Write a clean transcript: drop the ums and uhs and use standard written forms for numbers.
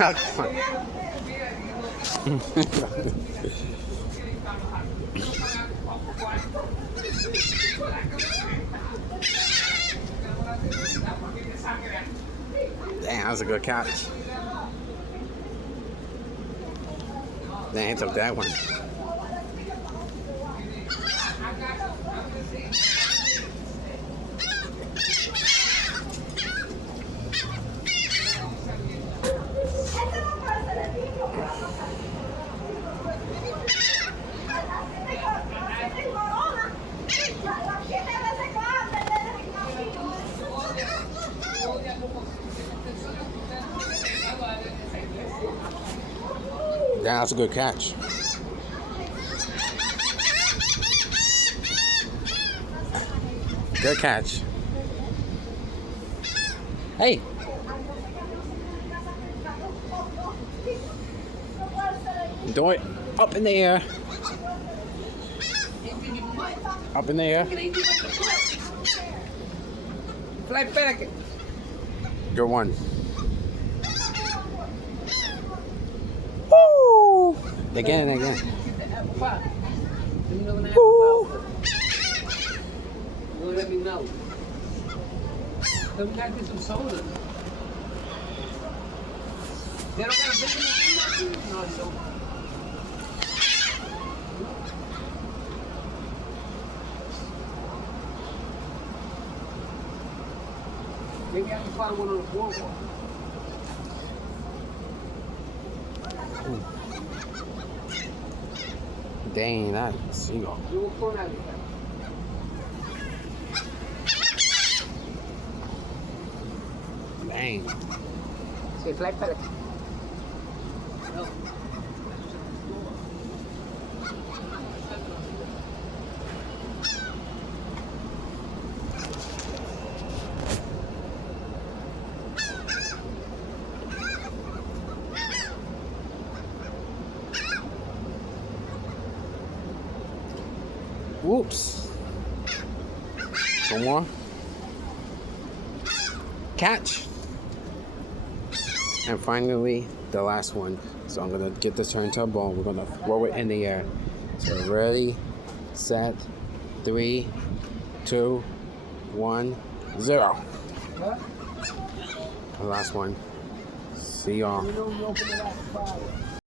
Oh, come on. Damn, that was a good catch. Damn, he took that one. Yeah, that's a good catch. Good catch. Hey. Do it. Up in the air. Up in the air. Fly back. Good one. Woo! Again and again. Woo! Let me know. Come back to some soda. They don't got a baby. No, they don't. Maybe I can find one on the boardwalk. Dang, that seagull. Dang. Say fly back. No. Whoops. One more. Catch. And finally, the last one. So I'm gonna get this turned to a ball. We're gonna throw it in the air. So ready, set, 3, 2, 1, 0. The last one. See y'all.